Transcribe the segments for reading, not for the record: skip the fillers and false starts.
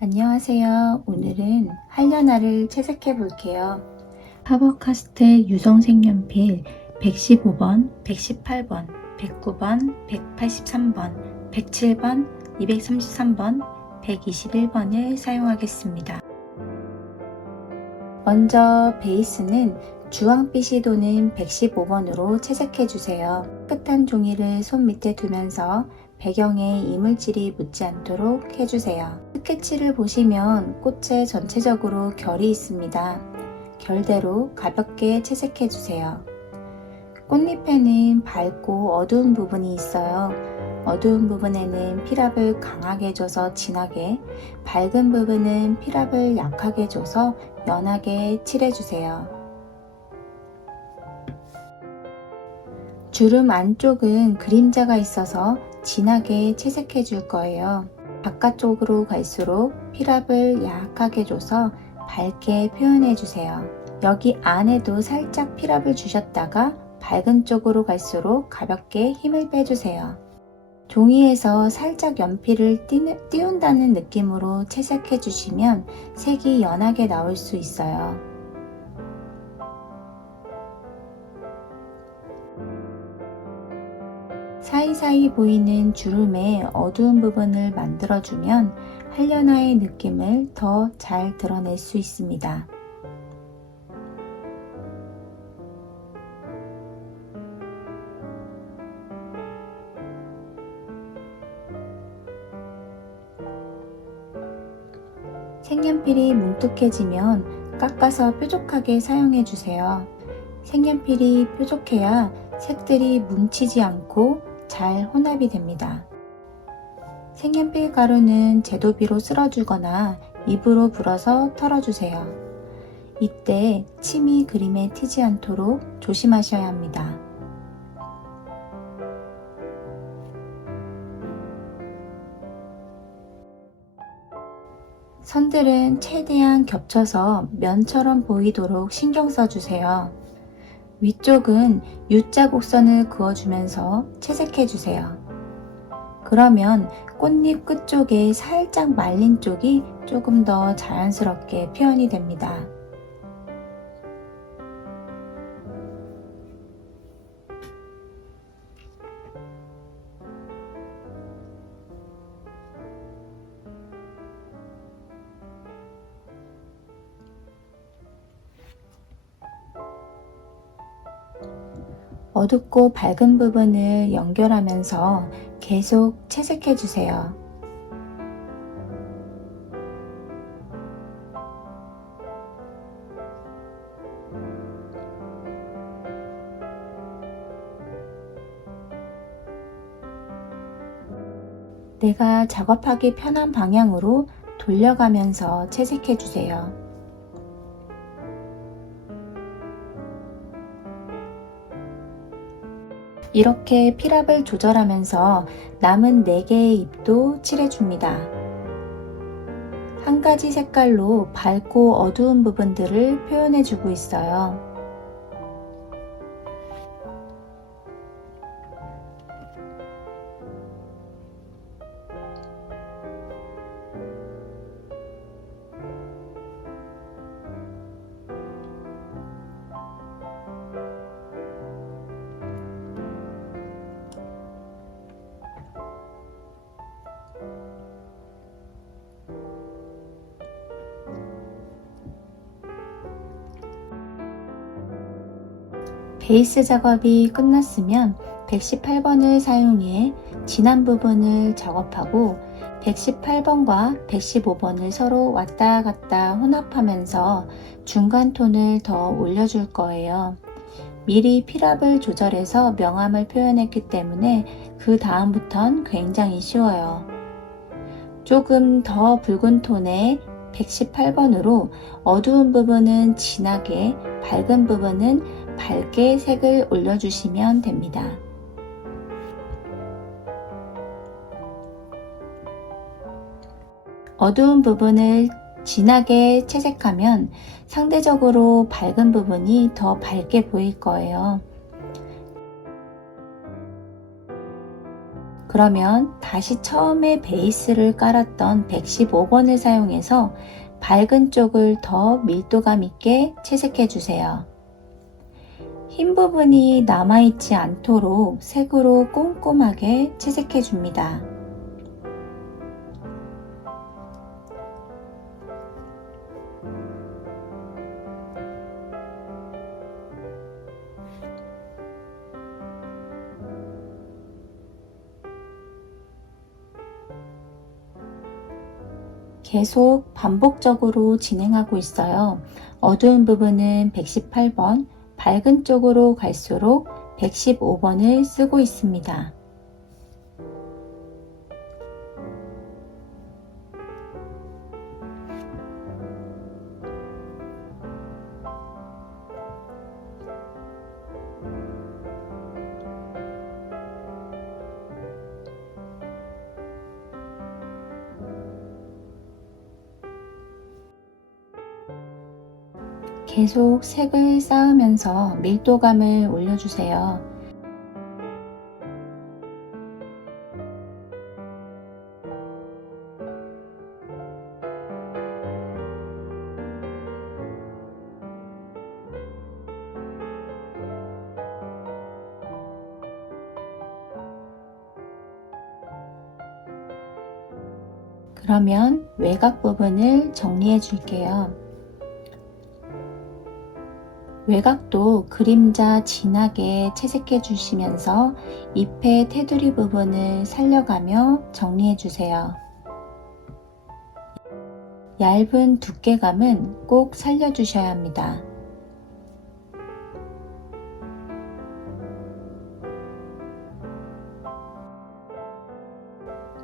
안녕하세요. 오늘은 한려나를 채색해 볼게요. 파버카스텔 유성 색연필 115번, 118번, 109번, 183번, 107번, 233번, 121번을 사용하겠습니다. 먼저 베이스는 주황빛이 도는 115번으로 채색해 주세요. 깨끗한 종이를 손 밑에 두면서 배경에 이물질이 묻지 않도록 해주세요. 스케치를 보시면 꽃에 전체적으로 결이 있습니다. 결대로 가볍게 채색해 주세요. 꽃잎에는 밝고 어두운 부분이 있어요. 어두운 부분에는 피랍을 강하게 줘서 진하게, 밝은 부분은 피랍을 약하게 줘서 연하게 칠해주세요. 주름 안쪽은 그림자가 있어서 진하게 채색해 줄 거예요. 바깥쪽으로 갈수록 피랍을 약하게 줘서 밝게 표현해 주세요. 여기 안에도 살짝 피랍을 주셨다가 밝은 쪽으로 갈수록 가볍게 힘을 빼주세요. 종이에서 살짝 연필을 띄운다는 느낌으로 채색해 주시면 색이 연하게 나올 수 있어요. 사이사이 보이는 주름의 어두운 부분을 만들어주면 한려나의 느낌을 더 잘 드러낼 수 있습니다. 색연필이 뭉툭해지면 깎아서 뾰족하게 사용해 주세요. 색연필이 뾰족해야 색들이 뭉치지 않고 잘 혼합이 됩니다. 색연필 가루는 제도비로 쓸어주거나 입으로 불어서 털어주세요. 이때 침이 그림에 튀지 않도록 조심하셔야 합니다. 선들은 최대한 겹쳐서 면처럼 보이도록 신경 써주세요. 위쪽은 U자 곡선을 그어주면서 채색해주세요. 그러면 꽃잎 끝쪽에 살짝 말린 쪽이 조금 더 자연스럽게 표현이 됩니다. 어둡고 밝은 부분을 연결하면서 계속 채색해 주세요. 내가 작업하기 편한 방향으로 돌려가면서 채색해 주세요. 이렇게 피랍을 조절하면서 남은 4개의 잎도 칠해줍니다. 한 가지 색깔로 밝고 어두운 부분들을 표현해주고 있어요. 베이스 작업이 끝났으면 118번을 사용해 진한 부분을 작업하고 118번과 115번을 서로 왔다 갔다 혼합하면서 중간 톤을 더 올려줄 거예요. 미리 피랍을 조절해서 명암을 표현했기 때문에 그 다음부턴 굉장히 쉬워요. 조금 더 붉은 톤의 118번으로 어두운 부분은 진하게, 밝은 부분은 밝게 색을 올려주시면 됩니다. 어두운 부분을 진하게 채색하면 상대적으로 밝은 부분이 더 밝게 보일 거예요. 그러면 다시 처음에 베이스를 깔았던 115번을 사용해서 밝은 쪽을 더 밀도감 있게 채색해 주세요. 흰 부분이 남아있지 않도록 색으로 꼼꼼하게 채색해 줍니다. 계속 반복적으로 진행하고 있어요. 어두운 부분은 118번, 밝은 쪽으로 갈수록 115번을 쓰고 있습니다. 계속 색을 쌓으면서 밀도감을 올려주세요. 그러면 외곽 부분을 정리해 줄게요. 외곽도 그림자 진하게 채색해 주시면서 잎의 테두리 부분을 살려가며 정리해 주세요. 얇은 두께감은 꼭 살려주셔야 합니다.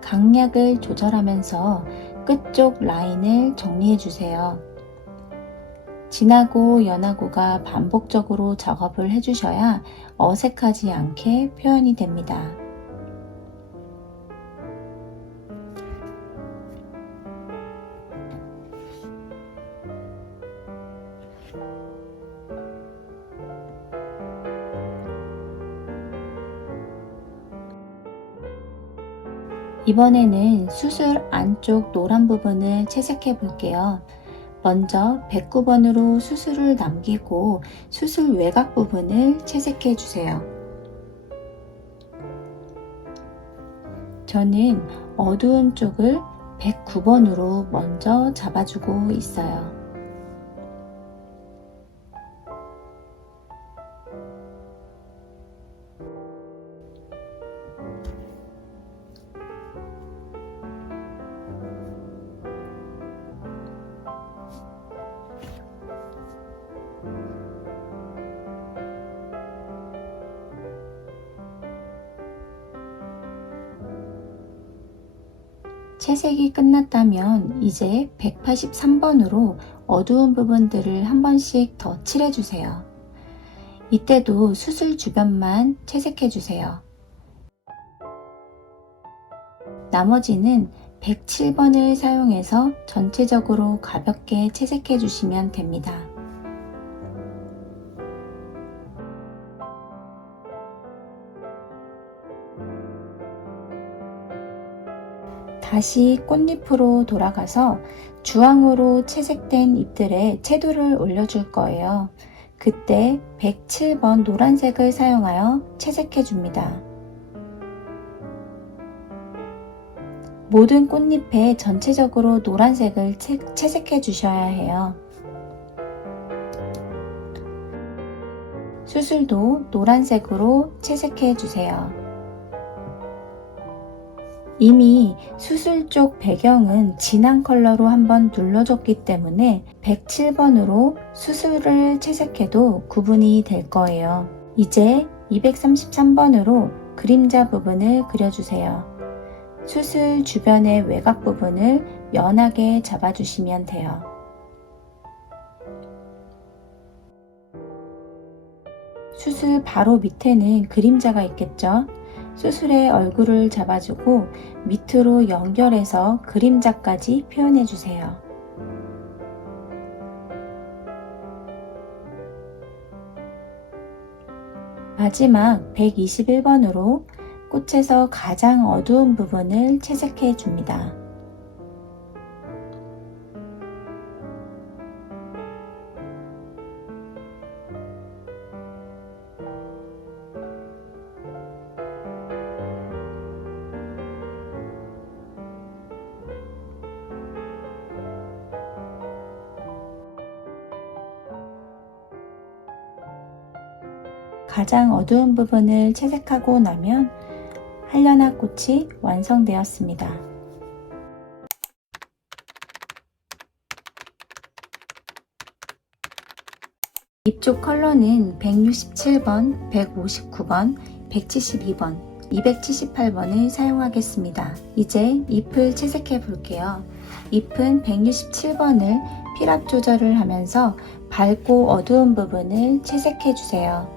강약을 조절하면서 끝쪽 라인을 정리해 주세요. 진하고 연하고가 반복적으로 작업을 해주셔야 어색하지 않게 표현이 됩니다. 이번에는 수술 안쪽 노란 부분을 채색해 볼게요. 먼저 109번으로 수술을 남기고 수술 외곽 부분을 채색해 주세요. 저는 어두운 쪽을 109번으로 먼저 잡아주고 있어요. 채색이 끝났다면 이제 183번으로 어두운 부분들을 한 번씩 더 칠해주세요. 이때도 수술 주변만 채색해주세요. 나머지는 107번을 사용해서 전체적으로 가볍게 채색해주시면 됩니다. 다시 꽃잎으로 돌아가서 주황으로 채색된 잎들에 채도를 올려줄 거예요. 그때 107번 노란색을 사용하여 채색해 줍니다. 모든 꽃잎에 전체적으로 노란색을 채색해 주셔야 해요. 수술도 노란색으로 채색해 주세요. 이미 수술 쪽 배경은 진한 컬러로 한번 눌러줬기 때문에 107번으로 수술을 채색해도 구분이 될 거예요. 이제 233번으로 그림자 부분을 그려주세요. 수술 주변의 외곽 부분을 연하게 잡아주시면 돼요. 수술 바로 밑에는 그림자가 있겠죠? 수술의 얼굴을 잡아주고 밑으로 연결해서 그림자까지 표현해주세요. 마지막 121번으로 꽃에서 가장 어두운 부분을 채색해 줍니다. 가장 어두운 부분을 채색하고 나면 한려나 꽃이 완성되었습니다. 잎쪽 컬러는 167번, 159번, 172번, 278번을 사용하겠습니다. 이제 잎을 채색해 볼게요. 잎은 167번을 필압 조절을 하면서 밝고 어두운 부분을 채색해 주세요.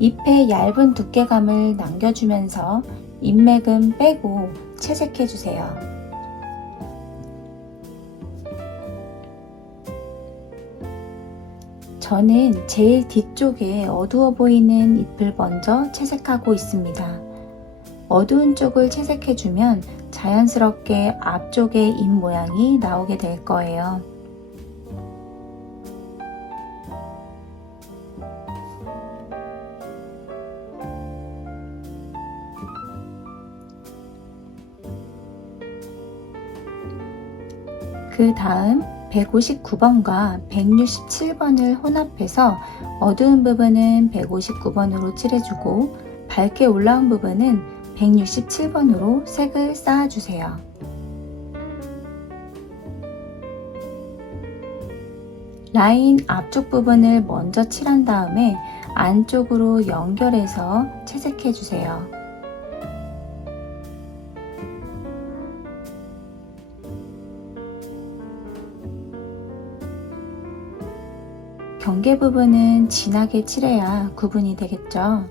잎의 얇은 두께감을 남겨주면서 잎맥은 빼고 채색해 주세요. 저는 제일 뒤쪽에 어두워 보이는 잎을 먼저 채색하고 있습니다. 어두운 쪽을 채색해주면 자연스럽게 앞쪽의 잎 모양이 나오게 될 거예요. 그 다음 159번과 167번을 혼합해서 어두운 부분은 159번으로 칠해주고 밝게 올라온 부분은 167번으로 색을 쌓아주세요. 라인 앞쪽 부분을 먼저 칠한 다음에 안쪽으로 연결해서 채색해주세요. 경계 부분은 진하게 칠해야 구분이 되겠죠.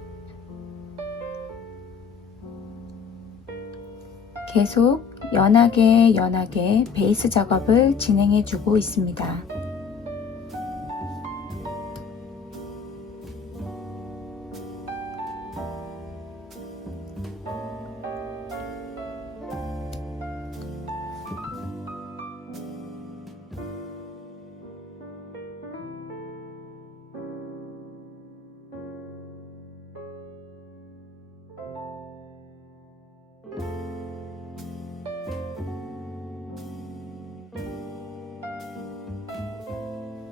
계속 연하게 베이스 작업을 진행해 주고 있습니다.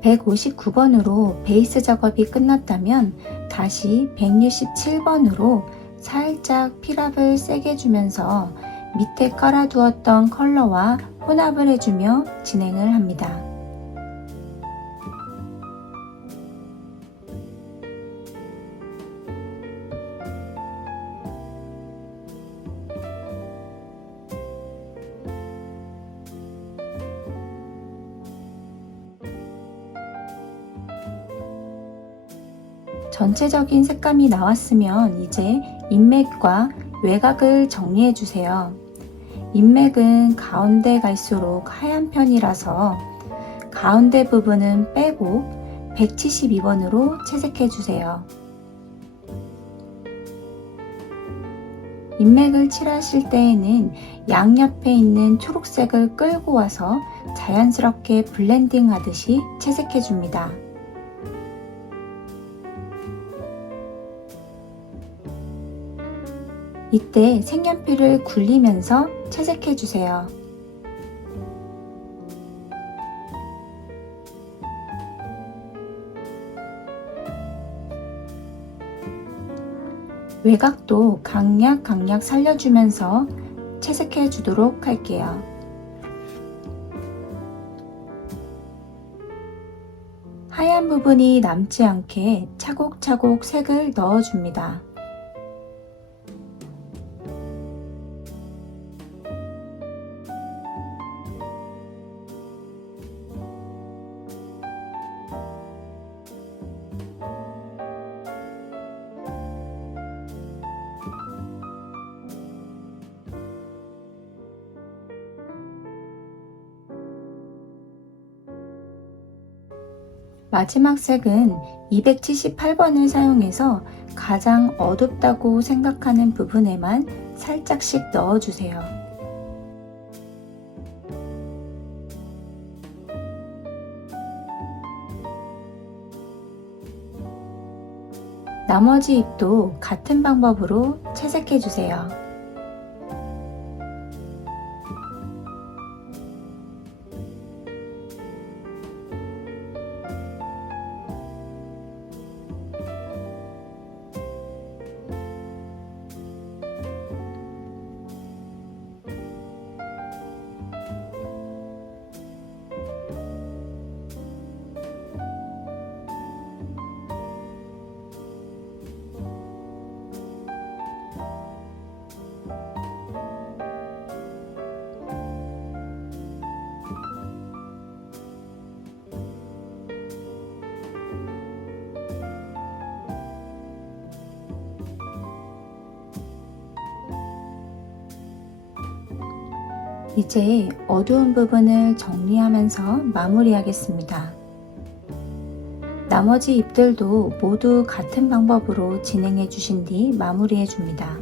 (159번으로) 베이스 작업이 끝났다면 다시 (167번으로) 살짝 필압을 세게 주면서 밑에 깔아두었던 컬러와 혼합을 해주며 진행을 합니다. 전체적인 색감이 나왔으면 이제 잎맥과 외곽을 정리해 주세요. 잎맥은 가운데 갈수록 하얀 편이라서 가운데 부분은 빼고 172번으로 채색해 주세요. 잎맥을 칠하실 때에는 양옆에 있는 초록색을 끌고 와서 자연스럽게 블렌딩 하듯이 채색해 줍니다. 이때 색연필을 굴리면서 채색해 주세요. 외곽도 강약 살려주면서 채색해 주도록 할게요. 하얀 부분이 남지 않게 차곡차곡 색을 넣어줍니다. 마지막 색은 278번을 사용해서 가장 어둡다고 생각하는 부분에만 살짝씩 넣어주세요. 나머지 잎도 같은 방법으로 채색해 주세요. 이제 어두운 부분을 정리하면서 마무리하겠습니다. 나머지 잎들도 모두 같은 방법으로 진행해 주신 뒤 마무리해 줍니다.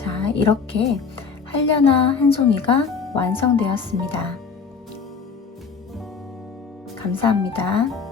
자, 이렇게 하려나 한 송이가 완성되었습니다. 감사합니다.